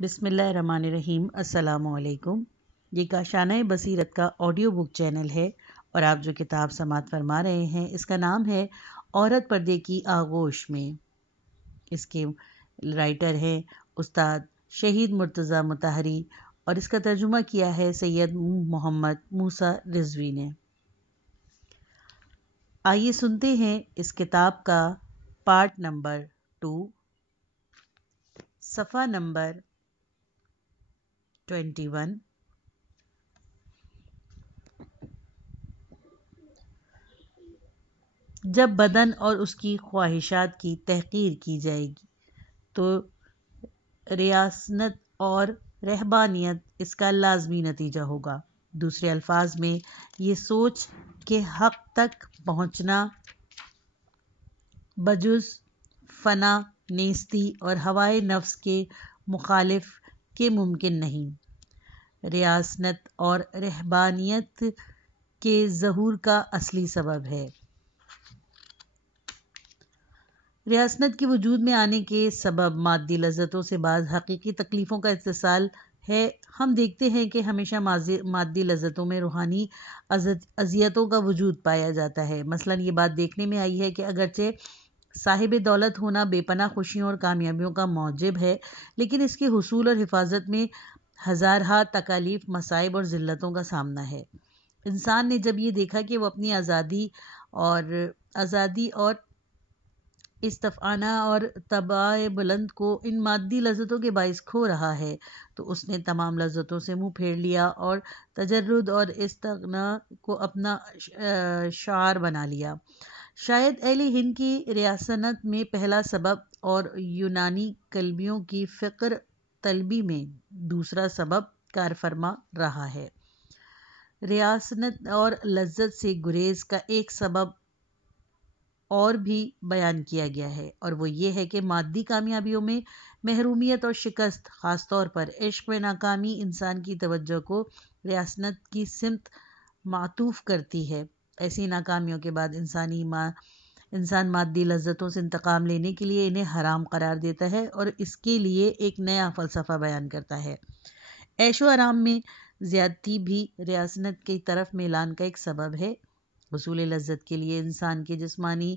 بسم اللہ الرحمن الرحیم۔ السلام علیکم۔ یہ کاشانہ بصیرت کا آڈیو بک چینل ہے اور آپ جو کتاب سماعت فرما رہے ہیں اس کا نام ہے عورت پردے کی آغوش میں۔ اس کے رائٹر ہیں استاد شہید مرتضیٰ مطہری اور اس کا ترجمہ کیا ہے سید محمد موسیٰ رضوی نے۔ آئیے سنتے ہیں اس کتاب کا پارٹ نمبر 2، صفحہ نمبر 21۔ جب بدن اور اس کی خواہشات کی تحقیر کی جائے گی تو ریاست اور رہبانیت اس کا لازمی نتیجہ ہوگا۔ دوسرے الفاظ میں یہ سوچ کہ حق تک پہنچنا بجز فنا، نیستی اور ہوائے نفس کے مخالف کے ممکن نہیں۔ ریاست اور رہبانیت کے ظہور کا اصلی سبب ہے۔ ریاست کے وجود میں آنے کے سبب مادی لذتوں سے بعض حقیقی تکلیفوں کا اتصال ہے۔ ہم دیکھتے ہیں کہ ہمیشہ مادی لذتوں میں روحانی اذیتوں کا وجود پایا جاتا ہے۔ مثلاً یہ بات دیکھنے میں آئی ہے کہ اگرچہ صاحب دولت ہونا بے پناہ خوشیوں اور کامیابیوں کا موجب ہے، لیکن اس کے حصول اور حفاظت میں ہزارہا تکالیف، مصائب اور ذلتوں کا سامنا ہے۔ انسان نے جب یہ دیکھا کہ وہ اپنی آزادی اور استفانہ اور طبع بلند کو ان مادی لذتوں کے باعث کھو رہا ہے تو اس نے تمام لذتوں سے منہ پھیر لیا اور تجرد اور استغنا کو اپنا شعار بنا لیا۔ شاید اہل ہند کی ریاست میں پہلا سبب اور یونانی قلبیوں کی فقر طلبی میں دوسرا سبب کار فرما رہا ہے۔ ریاست اور لذت سے گریز کا ایک سبب اور بھی بیان کیا گیا ہے، اور وہ یہ ہے کہ مادی کامیابیوں میں محرومیت اور شکست، خاص طور پر عشق میں ناکامی، انسان کی توجہ کو ریاست کی سمت معطوف کرتی ہے۔ ایسی ناکامیوں کے بعد انسان مادی لذتوں سے انتقام لینے کے لیے انہیں حرام قرار دیتا ہے اور اس کے لیے ایک نیا فلسفہ بیان کرتا ہے۔ عیش و آرام میں زیادتی بھی ریاست کی طرف میلان کا ایک سبب ہے۔ حصول لذت کے لیے انسان کی جسمانی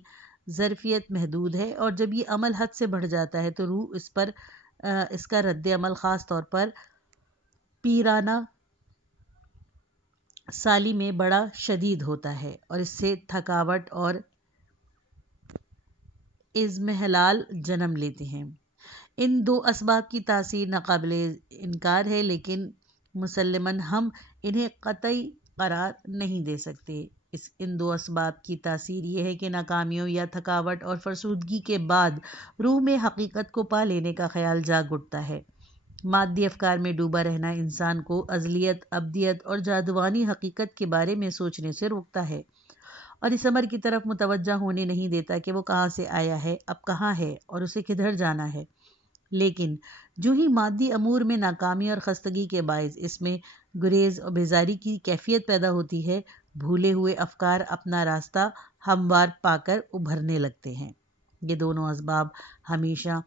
ظرفیت محدود ہے، اور جب یہ عمل حد سے بڑھ جاتا ہے تو روح اس کا رد عمل خاص طور پر پیرانہ سالی میں بڑا شدید ہوتا ہے اور اس سے تھکاوٹ اور اضمحلال جنم لیتے ہیں۔ ان دو اسباب کی تاثیر ناقابل انکار ہے، لیکن مسلماً ہم انہیں قطعی قرار نہیں دے سکتے۔ ان دو اسباب کی تاثیر یہ ہے کہ ناکامیوں یا تھکاوٹ اور فرسودگی کے بعد روح میں حقیقت کو پا لینے کا خیال جاگ اٹھتا ہے۔ مادی افکار میں ڈوبا رہنا انسان کو ازلیت، ابدیت اور جادوانی حقیقت کے بارے میں سوچنے سے روکتا ہے اور اس امر کی طرف متوجہ ہونے نہیں دیتا کہ وہ کہاں سے آیا ہے، اب کہاں ہے اور اسے کدھر جانا ہے۔ لیکن جو ہی مادی امور میں ناکامی اور خستگی کے باعث اس میں گریز اور بیزاری کی کیفیت پیدا ہوتی ہے، بھولے ہوئے افکار اپنا راستہ ہموار پا کر ابھرنے لگتے ہیں۔ یہ دونوں اسباب ہمیشہ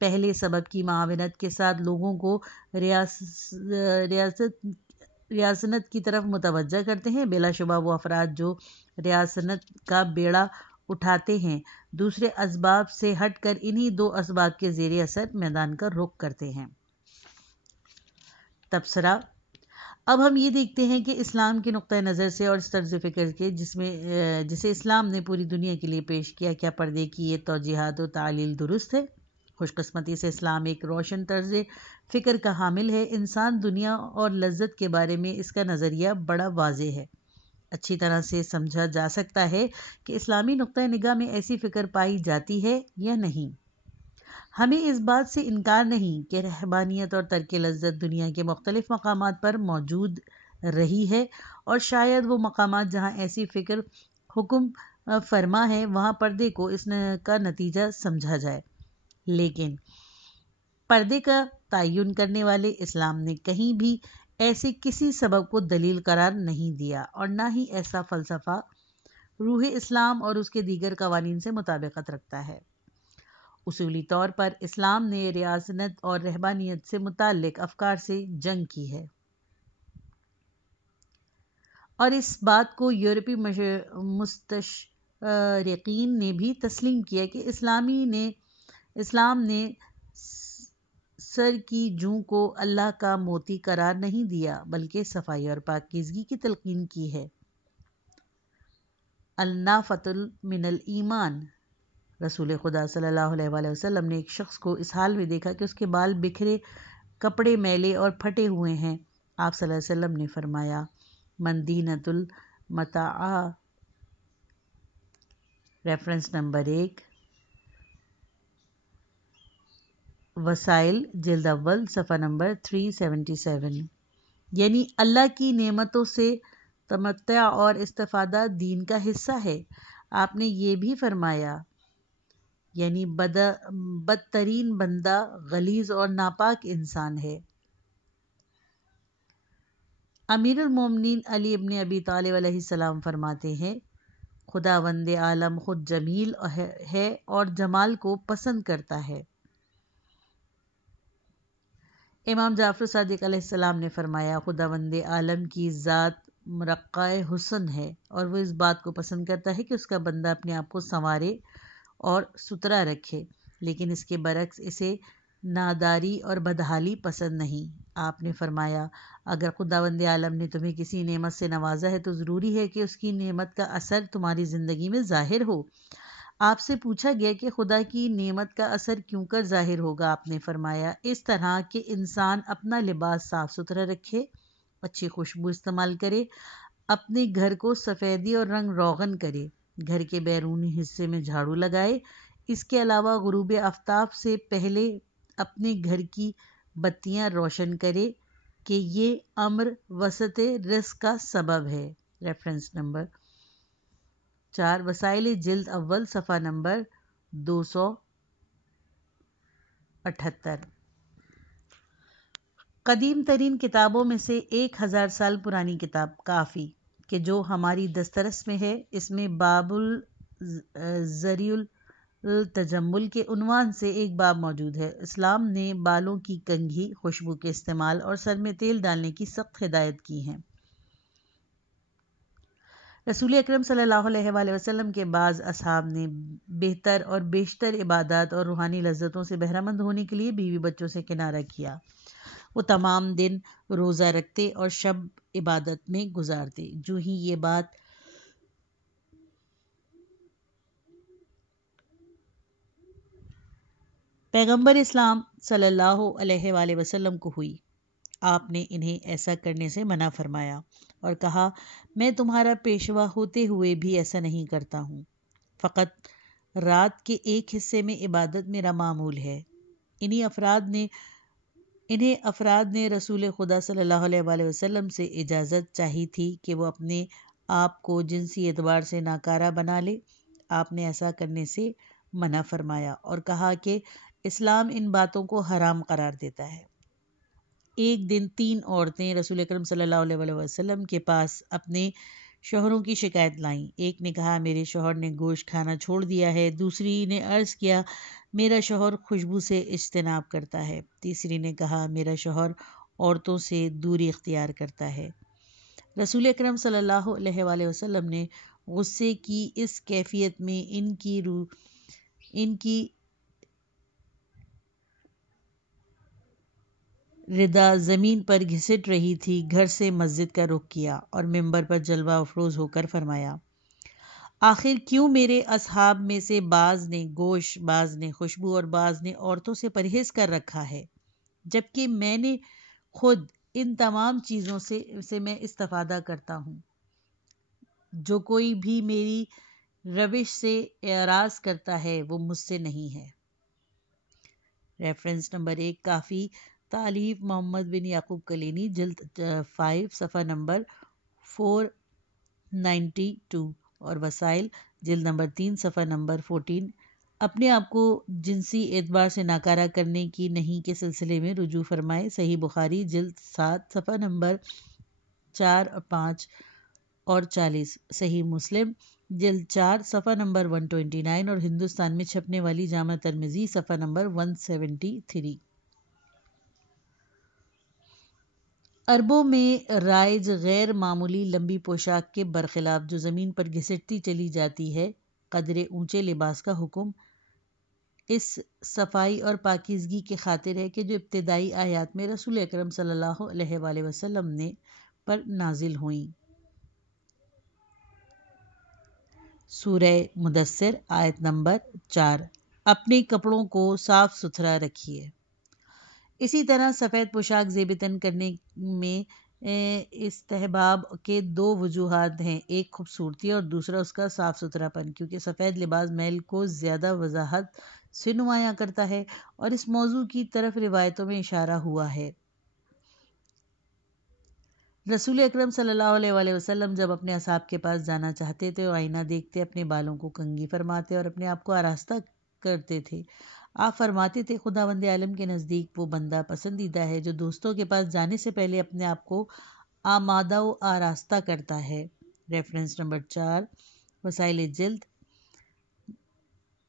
پہلے سبب کی معاونت کے ساتھ لوگوں کو ریاست کی طرف متوجہ کرتے ہیں۔ بلا شبہ وہ افراد جو ریاست کا بیڑا اٹھاتے ہیں دوسرے اسباب سے ہٹ کر انہی دو اسباب کے زیر اثر میدان کا رخ کرتے ہیں۔ تبصرہ: اب ہم یہ دیکھتے ہیں کہ اسلام کے نقطہ نظر سے اور اس طرز فکر کے جسے اسلام نے پوری دنیا کے لیے پیش کیا، کیا پردے کی یہ توجیہات و تعلیل درست ہے؟ خوش قسمتی سے اسلام ایک روشن طرز فکر کا حامل ہے۔ انسان دنیا اور لذت کے بارے میں اس کا نظریہ بڑا واضح ہے۔ اچھی طرح سے سمجھا جا سکتا ہے کہ اسلامی نقطہ نگاہ میں ایسی فکر پائی جاتی ہے یا نہیں۔ ہمیں اس بات سے انکار نہیں کہ رہبانیت اور ترک لذت دنیا کے مختلف مقامات پر موجود رہی ہے، اور شاید وہ مقامات جہاں ایسی فکر حکم فرما ہے وہاں پردے کو اس کا نتیجہ سمجھا جائے، لیکن پردے کا تعین کرنے والے اسلام نے کہیں بھی ایسے کسی سبب کو دلیل قرار نہیں دیا، اور نہ ہی ایسا فلسفہ روح اسلام اور اس کے دیگر قوانین سے مطابقت رکھتا ہے۔ اصولی طور پر اسلام نے ریاضت اور رہبانیت سے متعلق افکار سے جنگ کی ہے، اور اس بات کو یورپی مستشرقین نے بھی تسلیم کیا کہ اسلام نے سر کی جوں کو اللہ کا موتی قرار نہیں دیا بلکہ صفائی اور پاکیزگی کی تلقین کی ہے۔ النافۃ من الایمان، رسول خدا صلی اللہ علیہ وآلہ وسلم نے ایک شخص کو اس حال میں دیکھا کہ اس کے بال بکھرے، کپڑے میلے اور پھٹے ہوئے ہیں۔ آپ صلی اللہ علیہ وسلم نے فرمایا، من دینۃ المتاع، ریفرنس نمبر 1، وسائل جلد اول صفحہ نمبر 377، یعنی اللہ کی نعمتوں سے تمتع اور استفادہ دین کا حصہ ہے۔ آپ نے یہ بھی فرمایا، یعنی بدترین بندہ غلیظ اور ناپاک انسان ہے۔ امیر المومنین علی ابن ابی طالب علیہ السلام فرماتے ہیں، خداوند عالم خود جمیل ہے اور جمال کو پسند کرتا ہے۔ امام جعفر صادق علیہ السلام نے فرمایا، خداوند عالم کی ذات مرقع حسن ہے اور وہ اس بات کو پسند کرتا ہے کہ اس کا بندہ اپنے آپ کو سنوارے اور ستھرا رکھے، لیکن اس کے برعکس اسے ناداری اور بدحالی پسند نہیں۔ آپ نے فرمایا، اگر خداوند عالم نے تمہیں کسی نعمت سے نوازا ہے تو ضروری ہے کہ اس کی نعمت کا اثر تمہاری زندگی میں ظاہر ہو۔ آپ سے پوچھا گیا کہ خدا کی نعمت کا اثر کیوں کر ظاہر ہوگا؟ آپ نے فرمایا، اس طرح کہ انسان اپنا لباس صاف ستھرا رکھے، اچھی خوشبو استعمال کرے، اپنے گھر کو سفیدی اور رنگ روغن کرے، گھر کے بیرونی حصے میں جھاڑو لگائے، اس کے علاوہ غروب آفتاب سے پہلے اپنے گھر کی بتیاں روشن کرے کہ یہ امر وسط رزق کا سبب ہے۔ ریفرنس نمبر 4، وسائل جلد اول صفحہ نمبر 278۔ قدیم ترین کتابوں میں سے 1000 سال پرانی کتاب کافی، کہ جو ہماری دسترس میں ہے، اس میں باب الزریع التجمل کے عنوان سے ایک باب موجود ہے۔ اسلام نے بالوں کی کنگھی، خوشبو کے استعمال اور سر میں تیل ڈالنے کی سخت ہدایت کی ہے۔ رسول اکرم صلی اللہ علیہ وآلہ وسلم کے بعض اصحاب نے بہتر اور بیشتر عبادات اور روحانی لذتوں سے بہرہ مند ہونے کے لیے بیوی بچوں سے کنارہ کیا۔ وہ تمام دن روزہ رکھتے اور شب عبادت میں گزارتے۔ جو ہی یہ بات پیغمبر اسلام صلی اللہ علیہ وآلہ وسلم کو ہوئی، آپ نے انہیں ایسا کرنے سے منع فرمایا اور کہا، میں تمہارا پیشوا ہوتے ہوئے بھی ایسا نہیں کرتا ہوں، فقط رات کے ایک حصے میں عبادت میرا معمول ہے۔ انہیں افراد نے رسول خدا صلی اللہ علیہ وآلہ وسلم سے اجازت چاہی تھی کہ وہ اپنے آپ کو جنسی اعتبار سے ناکارہ بنا لے۔ آپ نے ایسا کرنے سے منع فرمایا اور کہا کہ اسلام ان باتوں کو حرام قرار دیتا ہے۔ ایک دن 3 عورتیں رسول اکرم صلی اللہ علیہ وآلہ وسلم کے پاس اپنے شوہروں کی شکایت لائیں۔ ایک نے کہا، میرے شوہر نے گوشت کھانا چھوڑ دیا ہے۔ دوسری نے عرض کیا، میرا شوہر خوشبو سے اجتناب کرتا ہے۔ تیسری نے کہا، میرا شوہر عورتوں سے دوری اختیار کرتا ہے۔ رسول اکرم صلی اللہ علیہ وآلہ وسلم نے غصے کی اس کیفیت میں ان کی ردا زمین پر گھسٹ رہی تھی، گھر سے مسجد کا رخ کیا اور ممبر پر جلوہ افروز ہو کر فرمایا، آخر کیوں میرے اصحاب میں سے بعض نے گوشت، بعض نے خوشبو اور بعض نے عورتوں سے پرہیز کر رکھا ہے، جبکہ میں نے خود ان تمام چیزوں سے میں استفادہ کرتا ہوں۔ جو کوئی بھی میری روش سے اعراض کرتا ہے وہ مجھ سے نہیں ہے۔ ریفرنس نمبر 1، کافی تالیف محمد بن یعقوب کلینی، جلد 5 صفحہ نمبر 492، اور وسائل جلد نمبر 3 صفحہ نمبر 14۔ اپنے آپ کو جنسی اعتبار سے ناکارہ کرنے کی نہیں کے سلسلے میں رجوع فرمائے۔ صحیح بخاری جلد 7 صفحہ نمبر 4 اور 5، اور 40، صحیح مسلم جلد 4 صفحہ نمبر 129 اور ہندوستان میں چھپنے والی جامع ترمذی صفحہ نمبر 173۔ عربوں میں رائج غیر معمولی لمبی پوشاک کے برخلاف جو زمین پر گھسٹتی چلی جاتی ہے قدرے اونچے لباس کا حکم اس صفائی اور پاکیزگی کی خاطر ہے کہ جو ابتدائی آیات میں رسول اکرم صلی اللہ علیہ وآلہ وسلم نے پر نازل ہوئیں۔ سورہ مدثر آیت نمبر 4، اپنے کپڑوں کو صاف ستھرا رکھیے۔ اسی طرح سفید پوشاک زیب تن کرنے میں استحباب کے 2 وجوہات ہیں، ایک خوبصورتی اور دوسرا اس کا صاف ستھرا پن، کیونکہ سفید لباس میل کو زیادہ وضاحت سے نمایاں کرتا ہے اور اس موضوع کی طرف روایتوں میں اشارہ ہوا ہے۔ رسول اکرم صلی اللہ علیہ وآلہ وسلم جب اپنے اصحاب کے پاس جانا چاہتے تھے اور آئینہ دیکھتے اپنے بالوں کو کنگھی فرماتے اور اپنے آپ کو آراستہ کرتے تھے۔ آپ فرماتے تھے خداوند عالم کے نزدیک وہ بندہ پسندیدہ ہے جو دوستوں کے پاس جانے سے پہلے اپنے آپ کو آمادہ و آراستہ کرتا ہے۔ ریفرنس نمبر 4، وسائل جلد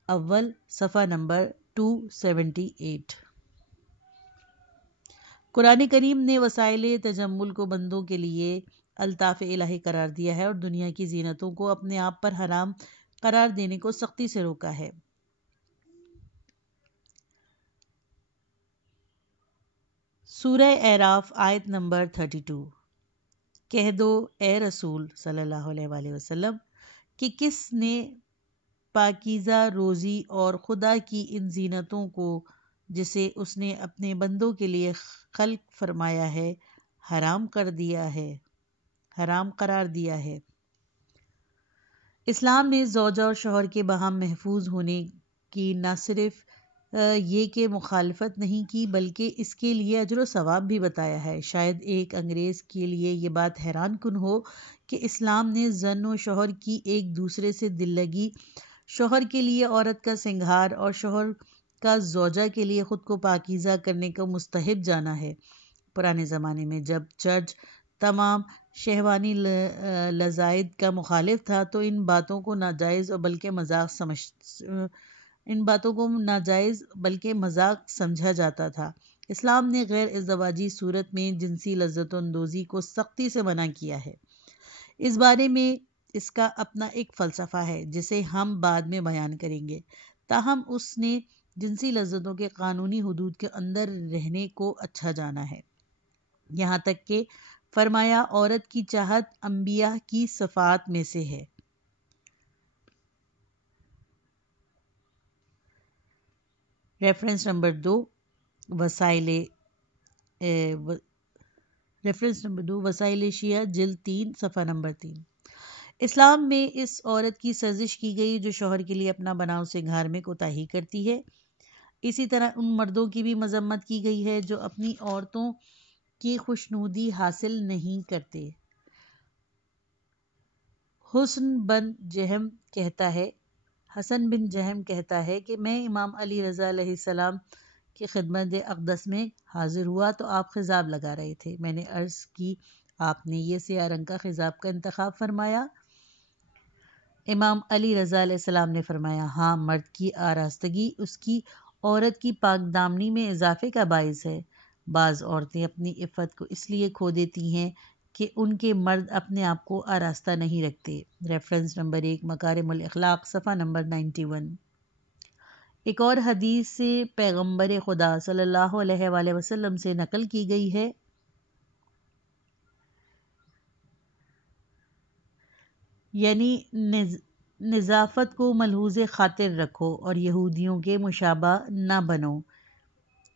اول صفحہ نمبر 278۔ قرآن کریم نے وسائل تجمل کو بندوں کے لیے الطاف الہی قرار دیا ہے اور دنیا کی زینتوں کو اپنے آپ پر حرام قرار دینے کو سختی سے روکا ہے۔ سورہ اعراف آیت نمبر 32، کہہ دو اے رسول صلی اللہ علیہ وآلہ وسلم کہ کس نے پاکیزہ روزی اور خدا کی ان زینتوں کو جسے اس نے اپنے بندوں کے لیے خلق فرمایا ہے حرام قرار دیا ہے۔ اسلام نے زوجہ اور شوہر کے باہم محفوظ ہونے کی نہ صرف یہ کہ مخالفت نہیں کی بلکہ اس کے لیے اجر و ثواب بھی بتایا ہے۔ شاید ایک انگریز کے لیے یہ بات حیران کن ہو کہ اسلام نے زن و شوہر کی ایک دوسرے سے دل لگی، شوہر کے لیے عورت کا سنگھار اور شوہر کا زوجہ کے لیے خود کو پاکیزہ کرنے کا مستحب جانا ہے۔ پرانے زمانے میں جب چرچ تمام شہوانی لذائذ کا مخالف تھا تو ان باتوں کو ناجائز بلکہ مذاق سمجھا جاتا تھا۔ اسلام نے غیر ازدواجی صورت میں جنسی لذت و اندوزی کو سختی سے منع کیا ہے۔ اس بارے میں اس کا اپنا ایک فلسفہ ہے جسے ہم بعد میں بیان کریں گے، تاہم اس نے جنسی لذتوں کے قانونی حدود کے اندر رہنے کو اچھا جانا ہے، یہاں تک کہ فرمایا عورت کی چاہت انبیاء کی صفات میں سے ہے۔ ریفرنس نمبر 2، وسائل شیعہ جلد 3 صفحہ نمبر 3۔ اسلام میں اس عورت کی سرزش کی گئی جو شوہر کے لیے اپنا بناؤ سنگھار میں کوتاہی کرتی ہے۔ اسی طرح ان مردوں کی بھی مذمت کی گئی ہے جو اپنی عورتوں کی خوشنودی حاصل نہیں کرتے۔ حسن بن جہم کہتا ہے کہ میں امام علی رضا علیہ السلام کی خدمت اقدس میں حاضر ہوا تو آپ خضاب لگا رہے تھے۔ میں نے عرض کی آپ نے یہ سیاہ رنگ کا خضاب کا انتخاب فرمایا؟ امام علی رضا علیہ السلام نے فرمایا ہاں، مرد کی آراستگی اس کی عورت کی پاک دامنی میں اضافے کا باعث ہے۔ بعض عورتیں اپنی عفت کو اس لیے کھو دیتی ہیں کہ ان کے مرد اپنے آپ کو آراستہ نہیں رکھتے۔ ریفرنس نمبر 1، مکارم الاخلاق صفحہ نمبر 91۔ ایک اور حدیث سے پیغمبر خدا صلی اللہ علیہ وآلہ وسلم سے نقل کی گئی ہے، یعنی نظافت کو ملحوظ خاطر رکھو اور یہودیوں کے مشابہ نہ بنو۔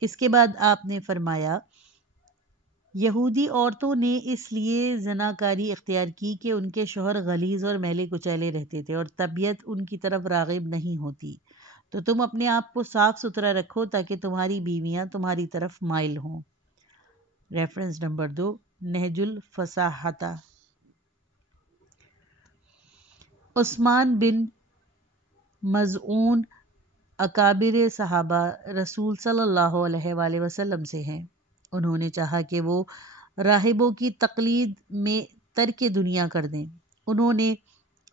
اس کے بعد آپ نے فرمایا یہودی عورتوں نے اس لیے زناکاری اختیار کی کہ ان کے شوہر غلیظ اور میلے کچیلے رہتے تھے اور طبیعت ان کی طرف راغب نہیں ہوتی، تو تم اپنے آپ کو صاف ستھرا رکھو تاکہ تمہاری بیویاں تمہاری طرف مائل ہوں۔ ریفرنس نمبر 2، نہج الفصاحہ۔ عثمان بن مظعون اکابر صحابہ رسول صلی اللہ علیہ وآلہ وسلم سے ہیں۔ انہوں نے چاہا کہ وہ راہبوں کی تقلید میں ترک دنیا کر دیں۔ انہوں نے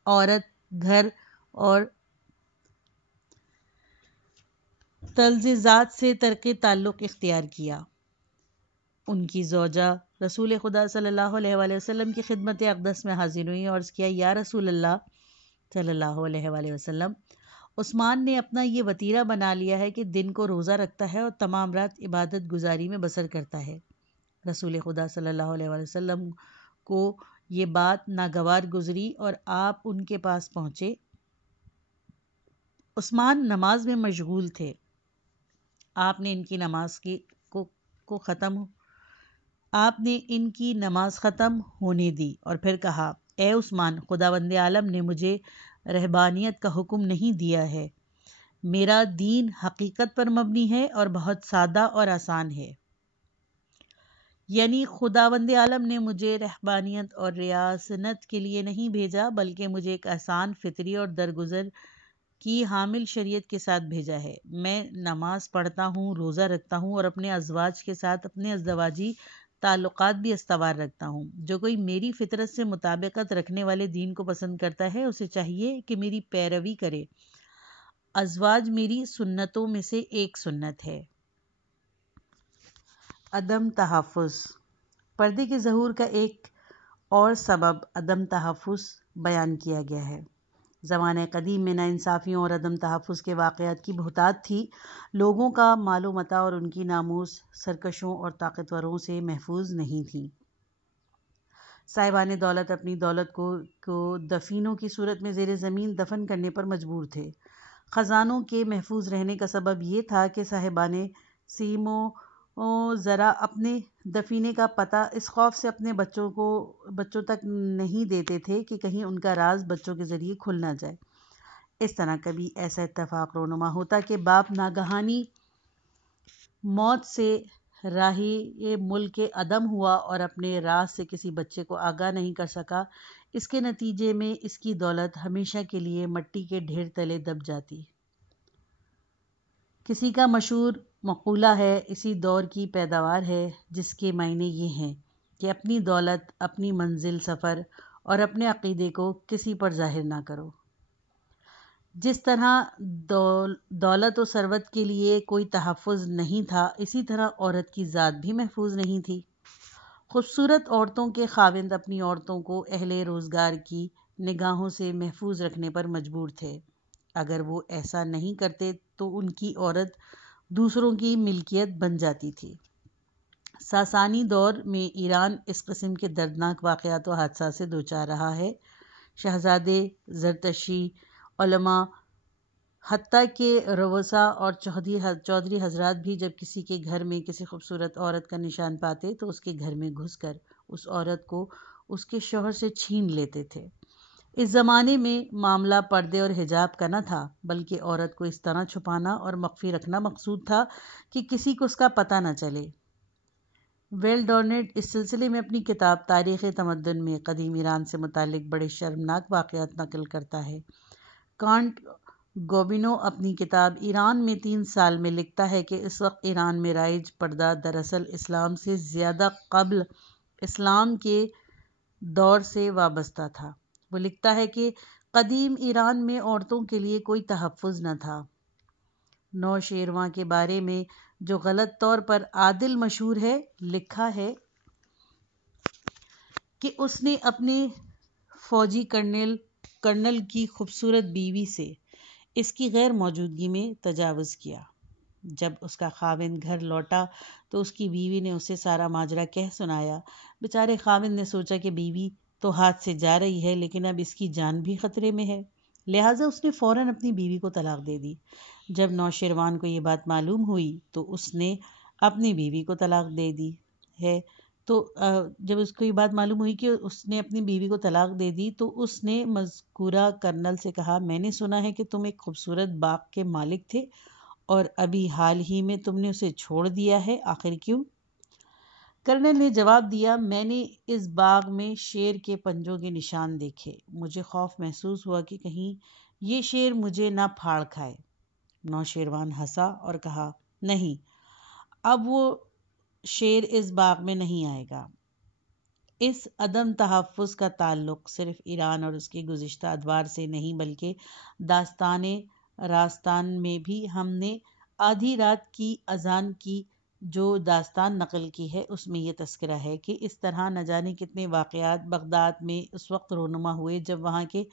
عورت، گھر اور طرز ذات سے ترک تعلق اختیار کیا۔ ان کی زوجہ رسول خدا صلی اللہ علیہ وآلہ وسلم کی خدمت اقدس میں حاضر ہوئی اور عرض کیا، یا رسول اللہ صلی اللہ علیہ وآلہ وسلم، عثمان نے اپنا یہ وتیرہ بنا لیا ہے کہ دن کو روزہ رکھتا ہے اور تمام رات عبادت گزاری میں بسر کرتا ہے۔ رسول خدا صلی اللہ علیہ وآلہ وسلم کو یہ بات ناگوار گزری اور آپ ان کے پاس پہنچے۔ عثمان نماز میں مشغول تھے۔ آپ نے ان کی نماز ختم ہونے دی اور پھر کہا، اے عثمان، خداوند عالم نے مجھے رہبانیت کا حکم نہیں دیا ہے۔ میرا دین حقیقت پر مبنی ہے اور بہت سادہ اور آسان ہے۔ یعنی خداوند عالم نے مجھے رہبانیت اور ریاسنت کے لیے نہیں بھیجا، بلکہ مجھے ایک آسان، فطری اور درگزر کی حامل شریعت کے ساتھ بھیجا ہے۔ میں نماز پڑھتا ہوں، روزہ رکھتا ہوں اور اپنے ازواج کے ساتھ اپنے ازدواجی تعلقات بھی استوار رکھتا ہوں۔ جو کوئی میری فطرت سے مطابقت رکھنے والے دین کو پسند کرتا ہے، اسے چاہیے کہ میری پیروی کرے۔ ازواج میری سنتوں میں سے ایک سنت ہے۔ عدم تحفظ۔ پردے کے ظہور کا ایک اور سبب عدم تحفظ بیان کیا گیا ہے۔ زمانہ قدیم میں ناانصافیوں اور عدم تحفظ کے واقعات کی بہتات تھی۔ لوگوں کا مال و متاع اور ان کی ناموس سرکشوں اور طاقتوروں سے محفوظ نہیں تھی۔ صاحبان دولت اپنی دولت کو دفینوں کی صورت میں زیر زمین دفن کرنے پر مجبور تھے۔ خزانوں کے محفوظ رہنے کا سبب یہ تھا کہ صاحبان سیم و زرع اپنے دفینے کا پتہ اس خوف سے اپنے بچوں تک نہیں دیتے تھے کہ کہیں ان کا راز بچوں کے ذریعے کھل نہ جائے۔ اس طرح کبھی ایسا اتفاق رونما ہوتا کہ باپ ناگہانی موت سے راہی ملک عدم ہوا اور اپنے راز سے کسی بچے کو آگاہ نہیں کر سکا۔ اس کے نتیجے میں اس کی دولت ہمیشہ کے لیے مٹی کے ڈھیر تلے دب جاتی۔ کسی کا مشہور مقولہ ہے، اسی دور کی پیداوار ہے، جس کے معنی یہ ہیں کہ اپنی دولت، اپنی منزل سفر اور اپنے عقیدے کو کسی پر ظاہر نہ کرو۔ جس طرح دولت و ثروت کے لیے کوئی تحفظ نہیں تھا، اسی طرح عورت کی ذات بھی محفوظ نہیں تھی۔ خوبصورت عورتوں کے خاوند اپنی عورتوں کو اہل روزگار کی نگاہوں سے محفوظ رکھنے پر مجبور تھے۔ اگر وہ ایسا نہیں کرتے تو ان کی عورت دوسروں کی ملکیت بن جاتی تھی۔ ساسانی دور میں ایران اس قسم کے دردناک واقعات و حادثات سے دوچار رہا ہے۔ شہزادے، زرتشتی علماء، حتیٰ کہ رؤساء اور چودھری حضرات بھی جب کسی کے گھر میں کسی خوبصورت عورت کا نشان پاتے تو اس کے گھر میں گھس کر اس عورت کو اس کے شوہر سے چھین لیتے تھے۔ اس زمانے میں معاملہ پردے اور حجاب کا نہ تھا، بلکہ عورت کو اس طرح چھپانا اور مخفی رکھنا مقصود تھا کہ کسی کو اس کا پتہ نہ چلے۔ ویل ڈورنٹ اس سلسلے میں اپنی کتاب تاریخ تمدن میں قدیم ایران سے متعلق بڑے شرمناک واقعات نقل کرتا ہے۔ کانٹ گوبینو اپنی کتاب ایران میں 3 سال میں لکھتا ہے کہ اس وقت ایران میں رائج پردہ دراصل اسلام سے زیادہ قبل اسلام کے دور سے وابستہ تھا۔ وہ لکھتا ہے کہ قدیم ایران میں عورتوں کے لیے کوئی تحفظ نہ تھا۔ نوشیروان کے بارے میں جو غلط طور پر عادل مشہور ہے، لکھا ہے کہ اس نے اپنے فوجی کرنل کی خوبصورت بیوی سے اس کی غیر موجودگی میں تجاوز کیا۔ جب اس کا خاوند گھر لوٹا تو اس کی بیوی نے اسے سارا ماجرا کہہ سنایا۔ بیچارے خاوند نے سوچا کہ بیوی تو ہاتھ سے جا رہی ہے، لیکن اب اس کی جان بھی خطرے میں ہے، لہٰذا اس نے فوراً اپنی بیوی کو طلاق دے دی۔ جب نوشیروان کو یہ بات معلوم ہوئی تو اس نے اپنی بیوی کو طلاق دے دی ہے جب اس کو یہ بات معلوم ہوئی کہ اس نے اپنی بیوی کو طلاق دے دی تو اس نے مذکورہ کرنل سے کہا، میں نے سنا ہے کہ تم ایک خوبصورت باغ کے مالک تھے اور ابھی حال ہی میں تم نے اسے چھوڑ دیا ہے، آخر کیوں؟ کرنل نے جواب دیا، میں نے اس باغ میں شیر کے پنجوں کے نشان دیکھے، مجھے خوف محسوس ہوا کہ کہیں یہ شیر مجھے نہ پھاڑ کھائے۔ نوشیروان ہنسا اور کہا، نہیں، اب وہ شیر اس باغ میں نہیں آئے گا۔ اس عدم تحفظ کا تعلق صرف ایران اور اس کے گزشتہ ادوار سے نہیں بلکہ داستان راستان میں بھی ہم نے آدھی رات کی اذان کی جو داستان نقل کی ہے اس میں یہ تذکرہ ہے کہ اس طرح نہ جانے کتنے واقعات بغداد میں اس وقت رونما ہوئے جب وہاں کے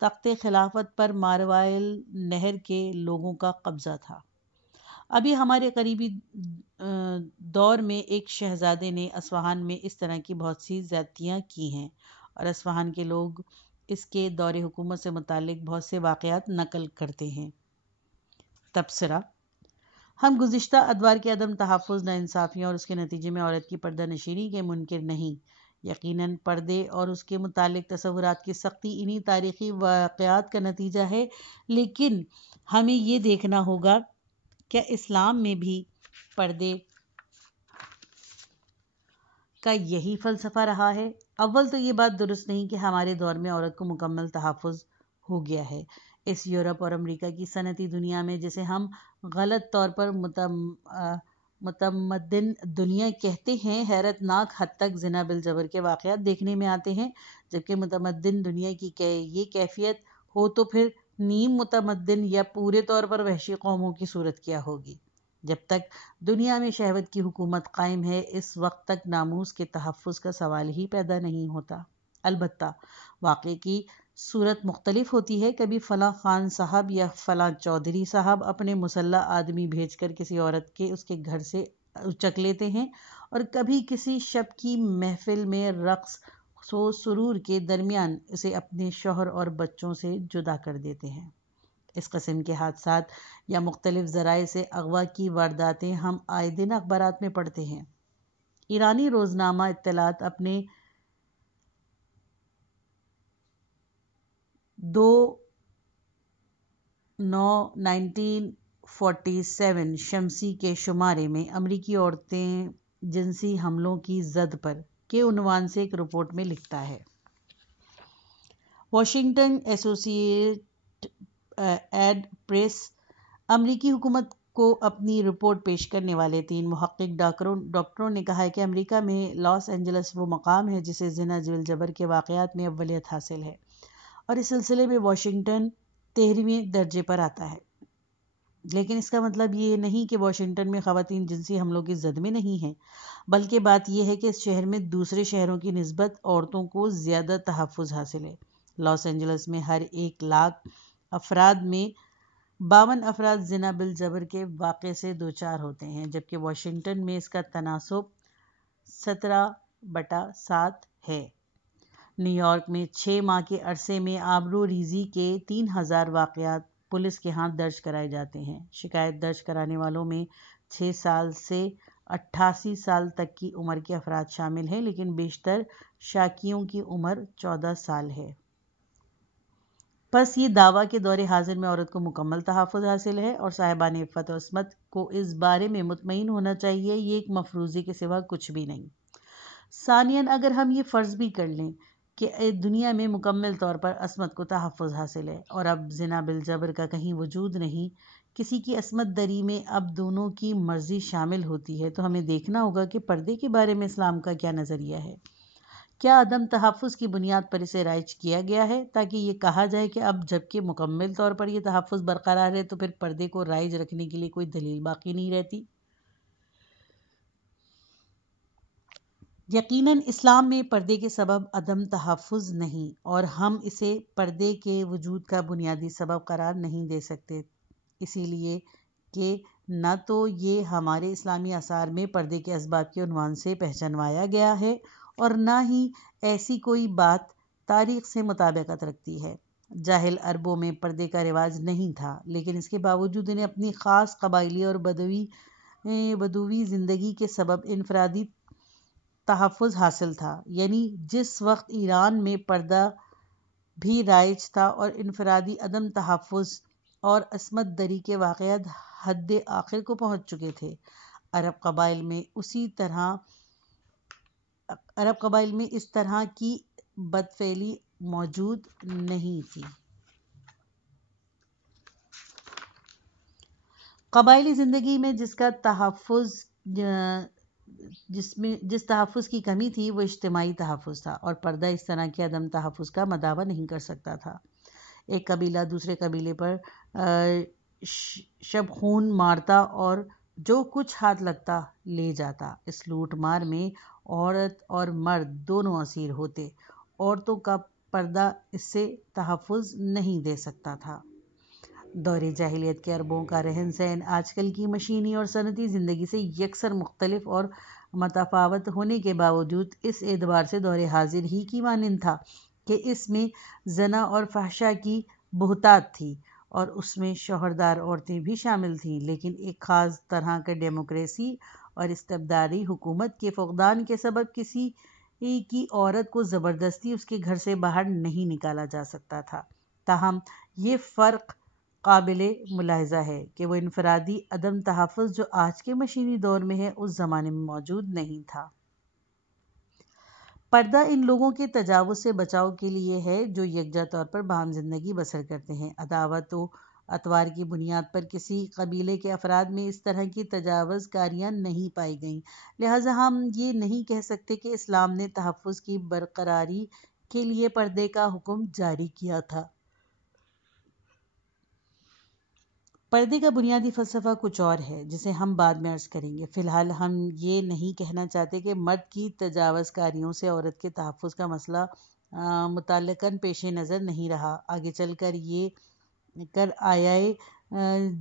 تخت خلافت پر ماروائل نہر کے لوگوں کا قبضہ تھا۔ ابھی ہمارے قریبی دور میں ایک شہزادے نے اصفہان میں اس طرح کی بہت سی زیادتیاں کی ہیں اور اصفہان کے لوگ اس کے دور حکومت سے متعلق بہت سے واقعات نقل کرتے ہیں۔ تبصرہ: ہم گزشتہ ادوار کے عدم تحفظ، ناانصافیوں اور اس کے نتیجے میں عورت کی پردہ نشینی کے منکر نہیں۔ یقیناً پردے اور اس کے متعلق تصورات کی سختی انہی تاریخی واقعات کا نتیجہ ہے، لیکن ہمیں یہ دیکھنا ہوگا کیا اسلام میں بھی پردے کا یہی فلسفہ رہا ہے؟ اول تو یہ بات درست نہیں کہ ہمارے دور میں عورت کو مکمل تحفظ ہو گیا ہے۔ اس یورپ اور امریکہ کی صنعتی دنیا میں جسے ہم غلط طور پر متمدن دنیا کہتے ہیں، حیرت ناک حد تک زنا بالجبر کے واقعات دیکھنے میں آتے ہیں، جبکہ متمدن دنیا کی یہ کیفیت ہو تو پھر نیم متمدن یا پورے طور پر وحشی قوموں کی صورت کیا ہوگی؟ جب تک دنیا میں شہوت کی حکومت قائم ہے اس وقت تک ناموس کے تحفظ کا سوال ہی پیدا نہیں ہوتا۔ البتہ واقعے کی صورت مختلف ہوتی ہے، کبھی فلاں خان صاحب یا فلاں چودھری صاحب اپنے مسلح آدمی بھیج کر کسی عورت کے اس کے گھر سے اچک لیتے ہیں، اور کبھی کسی شب کی محفل میں رقص و سرور کے درمیان اسے اپنے شوہر اور بچوں سے جدا کر دیتے ہیں۔ اس قسم کے حادثات یا مختلف ذرائع سے اغوا کی وارداتیں ہم آئے دن اخبارات میں پڑھتے ہیں۔ ایرانی روزنامہ اطلاعات اپنے 2/9/1947 شمسی کے شمارے میں امریکی عورتیں جنسی حملوں کی زد پر کے عنوان سے ایک رپورٹ میں لکھتا ہے: واشنگٹن ایسوسی ایٹڈ پریس امریکی حکومت کو اپنی رپورٹ پیش کرنے والے 3 محقق ڈاکٹروں نے کہا ہے کہ امریکہ میں لاس اینجلس وہ مقام ہے جسے زنا بالجبر کے واقعات میں اولیت حاصل ہے، اور اس سلسلے میں واشنگٹن 13ویں درجے پر آتا ہے۔ لیکن اس کا مطلب یہ نہیں کہ واشنگٹن میں خواتین جنسی حملوں کی زد میں نہیں ہیں، بلکہ بات یہ ہے کہ اس شہر میں دوسرے شہروں کی نسبت عورتوں کو زیادہ تحفظ حاصل ہے۔ لاس اینجلس میں ہر 1,00,000 افراد میں 52 افراد زنا بالجبر کے واقعے سے دوچار ہوتے ہیں، جبکہ واشنگٹن میں اس کا تناسب 17/7 ہے۔ نیو یارک میں 6 ماہ کے عرصے میں آبرو ریزی کے 3,000 واقعات پولیس کے ہاں درج کرائے جاتے ہیں۔ شکایت درج کرانے والوں میں 6 سال سے 88 سال تک کی عمر کے افراد شامل ہیں، لیکن بیشتر شاکیوں کی عمر 14 سال ہے۔ پس یہ دعویٰ کہ دور حاضر میں عورت کو مکمل تحفظ حاصل ہے اور صاحبان عفت و عصمت کو اس بارے میں مطمئن ہونا چاہیے، یہ ایک مفروضے کے سوا کچھ بھی نہیں۔ ثانیاً، اگر ہم یہ فرض بھی کر لیں کہ دنیا میں مکمل طور پر عصمت کو تحفظ حاصل ہے اور اب زنا بالجبر کا کہیں وجود نہیں، کسی کی عصمت دری میں اب دونوں کی مرضی شامل ہوتی ہے، تو ہمیں دیکھنا ہوگا کہ پردے کے بارے میں اسلام کا کیا نظریہ ہے۔ کیا عدم تحفظ کی بنیاد پر اسے رائج کیا گیا ہے تاکہ یہ کہا جائے کہ اب جبکہ مکمل طور پر یہ تحفظ برقرار ہے تو پھر پردے کو رائج رکھنے کے لیے کوئی دلیل باقی نہیں رہتی؟ یقیناً اسلام میں پردے کے سبب عدم تحفظ نہیں، اور ہم اسے پردے کے وجود کا بنیادی سبب قرار نہیں دے سکتے، اسی لیے کہ نہ تو یہ ہمارے اسلامی آثار میں پردے کے اسباب کے عنوان سے پہچانوایا گیا ہے اور نہ ہی ایسی کوئی بات تاریخ سے مطابقت رکھتی ہے۔ جاہل عربوں میں پردے کا رواج نہیں تھا، لیکن اس کے باوجود انہیں اپنی خاص قبائلی اور بدوی زندگی کے سبب انفرادی تحفظ حاصل تھا، یعنی جس وقت ایران میں پردہ بھی رائج تھا اور انفرادی عدم تحفظ اور عصمت دری کے واقعات حد آخر کو پہنچ چکے تھے، عرب قبائل میں اس طرح کی بدفعلی موجود نہیں تھی۔ قبائلی زندگی میں جس کا تحفظ جس تحفظ کی کمی تھی وہ اجتماعی تحفظ تھا، اور پردہ اس طرح کے عدم تحفظ کا مداوع نہیں کر سکتا تھا۔ ایک قبیلہ دوسرے قبیلے پر شب خون مارتا اور جو کچھ ہاتھ لگتا لے جاتا۔ اس لوٹ مار میں عورت اور مرد دونوں اسیر ہوتے۔ عورتوں کا پردہ اس سے تحفظ نہیں دے سکتا تھا۔ دور جاہلیت کے عربوں کا رہن سہن آج کل کی مشینی اور صنعتی زندگی سے یکسر مختلف اور متفاوت ہونے کے باوجود اس اعتبار سے دور حاضر ہی کی مانند تھا کہ اس میں زنا اور فحشا کی بہتات تھی، اور اس میں شوہردار عورتیں بھی شامل تھیں، لیکن ایک خاص طرح کا ڈیموکریسی اور استبدادی حکومت کے فقدان کے سبب کسی کی عورت کو زبردستی اس کے گھر سے باہر نہیں نکالا جا سکتا تھا۔ تاہم یہ فرق قابل ملاحظہ ہے کہ وہ انفرادی عدم تحفظ جو آج کے مشینی دور میں ہے اس زمانے میں موجود نہیں تھا۔ پردہ ان لوگوں کے تجاوز سے بچاؤ کے لیے ہے جو یکجا طور پر باہم زندگی بسر کرتے ہیں۔ عداوت و اتوار کی بنیاد پر کسی قبیلے کے افراد میں اس طرح کی تجاوز کاریاں نہیں پائی گئیں، لہٰذا ہم یہ نہیں کہہ سکتے کہ اسلام نے تحفظ کی برقراری کے لیے پردے کا حکم جاری کیا تھا۔ پردے کا بنیادی فلسفہ کچھ اور ہے جسے ہم بعد میں عرض کریں گے۔ فی الحال ہم یہ نہیں کہنا چاہتے کہ مرد کی تجاوز کاریوں سے عورت کے تحفظ کا مسئلہ متعلقاً پیش نظر نہیں رہا۔ آگے چل کر آیائے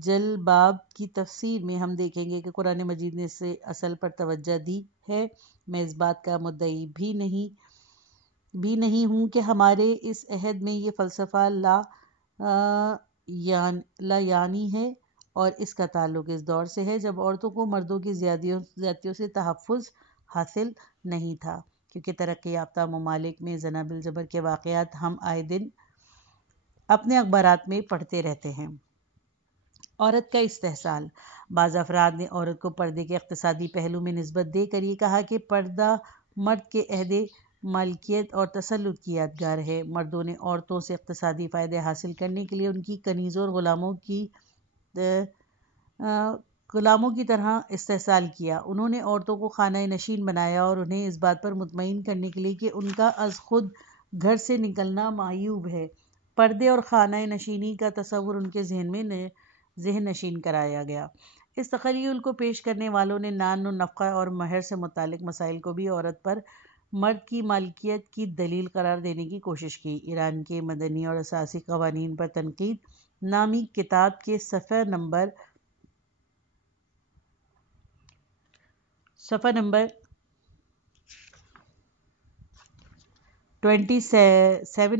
جل باب کی تفسیر میں ہم دیکھیں گے کہ قرآن مجید نے اس اصل پر توجہ دی ہے۔ میں اس بات کا مدعی بھی نہیں ہوں کہ ہمارے اس عہد میں یہ فلسفہ لا یعنی ہے، اور اس کا تعلق اس دور سے ہے جب عورتوں کو مردوں کی زیادتیوں سے تحفظ حاصل نہیں تھا، کیونکہ ترقی یافتہ ممالک میں زنا بالجبر کے واقعات ہم آئے دن اپنے اخبارات میں پڑھتے رہتے ہیں۔ عورت کا استحصال۔ بعض افراد نے عورت کو پردے کے اقتصادی پہلو میں نسبت دے کر یہ کہا کہ پردہ مرد کے عہد مالکیت اور تسلط کی یادگار ہے۔ مردوں نے عورتوں سے اقتصادی فائدے حاصل کرنے کے لیے ان کی کنیزوں اور غلاموں کی طرح استحصال کیا۔ انہوں نے عورتوں کو خانہ نشین بنایا اور انہیں اس بات پر مطمئن کرنے کے لیے کہ ان کا از خود گھر سے نکلنا معیوب ہے، پردے اور خانہ نشینی کا تصور ان کے ذہن نشین کرایا گیا۔ اس تخیل کو پیش کرنے والوں نے نان و نفقہ اور مہر سے متعلق مسائل کو بھی عورت پر مرد کی مالکیت کی دلیل قرار دینے کی کوشش کی۔ ایران کے مدنی اور اساسی قوانین پر تنقید نامی کتاب کے صفحہ نمبر 27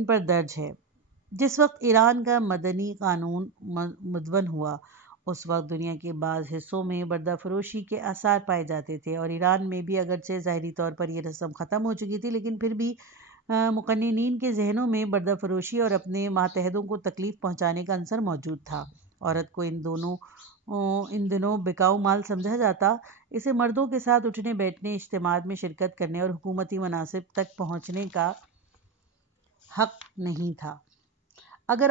پر درج ہے۔ جس وقت ایران کا مدنی قانون مدون ہوا، اس وقت دنیا کے بعض حصوں میں پردہ فروشی کے آثار پائے جاتے تھے، اور ایران میں بھی اگرچہ ظاہری طور پر یہ رسم ختم ہو چکی تھی، لیکن پھر بھی مقننین کے ذہنوں میں پردہ فروشی اور اپنے ماتحتوں کو تکلیف پہنچانے کا عنصر موجود تھا۔ عورت کو ان دنوں بکاؤ مال سمجھا جاتا، اسے مردوں کے ساتھ اٹھنے بیٹھنے، اجتماعات میں شرکت کرنے اور حکومتی مناصب تک پہنچنے کا حق نہیں تھا۔ اگر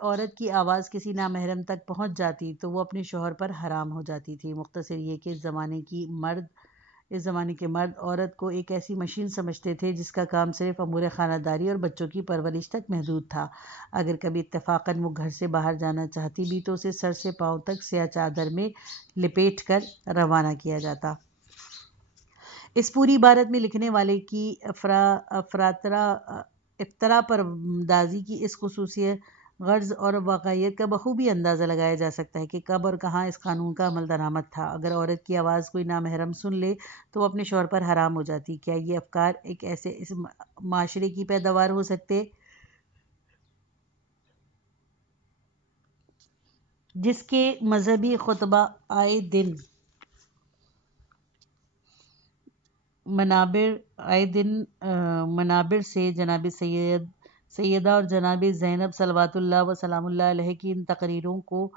عورت کی آواز کسی نامحرم تک پہنچ جاتی تو وہ اپنے شوہر پر حرام ہو جاتی تھی۔ مختصر یہ کہ اس زمانے کے مرد عورت کو ایک ایسی مشین سمجھتے تھے جس کا کام صرف امور خانہ داری اور بچوں کی پرورش تک محدود تھا۔ اگر کبھی اتفاقاً وہ گھر سے باہر جانا چاہتی بھی تو اسے سر سے پاؤں تک سیاہ چادر میں لپیٹ کر روانہ کیا جاتا۔ اس پوری عبارت میں لکھنے والے کی افطرا پردازی کی اس خصوصیت، غرض اور واقعیت کا بخوبی اندازہ لگایا جا سکتا ہے کہ کب اور کہاں اس قانون کا عمل درآمد تھا۔ اگر عورت کی آواز کوئی نامحرم سن لے تو وہ اپنے شوہر پر حرام ہو جاتی۔ کیا یہ افکار ایک ایسے معاشرے کی پیداوار ہو سکتے جس کے مذہبی خطبہ آئے دن منابر سے جناب سیدہ اور جناب زینب صلوات اللہ و سلام اللہ علیہ کی ان تقریروں کو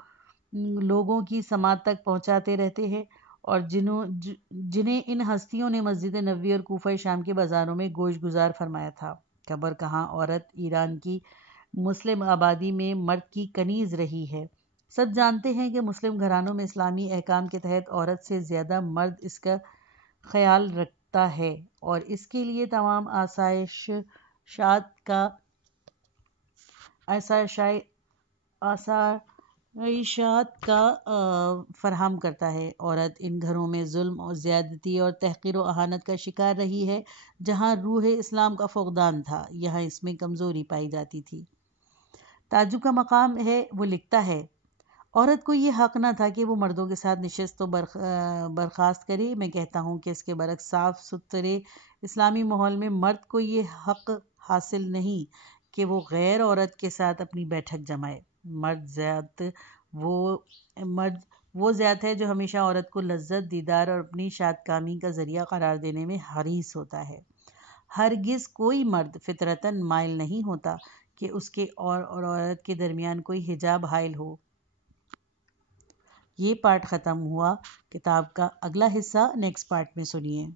لوگوں کی سماعت تک پہنچاتے رہتے ہیں، اور جنہیں ان ہستیوں نے مسجد نبوی اور کوفہ شام کے بازاروں میں گوش گزار فرمایا تھا۔ کب اور کہاں عورت ایران کی مسلم آبادی میں مرد کی کنیز رہی ہے۔ سب جانتے ہیں کہ مسلم گھرانوں میں اسلامی احکام کے تحت عورت سے زیادہ مرد اس کا خیال رکھتا ہے اور اس کے لیے تمام آسائشات کا فراہم کرتا ہے۔ عورت ان گھروں میں ظلم اور زیادتی اور تحقیر و اہانت کا شکار رہی ہے۔ جہاں روح اسلام کا فقدان تھا، یہاں اس میں کمزوری پائی جاتی تھی۔ تاجو کا مقام ہے، وہ لکھتا ہے، عورت کو یہ حق نہ تھا کہ وہ مردوں کے ساتھ نشست و برخاست کرے۔ میں کہتا ہوں کہ اس کے برعکس صاف ستھرے اسلامی ماحول میں مرد کو یہ حق حاصل نہیں کہ وہ غیر عورت کے ساتھ اپنی بیٹھک جمائے۔ مرد وہ ذات ہے جو ہمیشہ عورت کو لذت، دیدار اور اپنی شادکامی کا ذریعہ قرار دینے میں حریص ہوتا ہے۔ ہرگز کوئی مرد فطرتاً مائل نہیں ہوتا کہ اس کے اور عورت کے درمیان کوئی حجاب حائل ہو۔ یہ پارٹ ختم ہوا۔ کتاب کا اگلا حصہ نیکسٹ پارٹ میں سنیے۔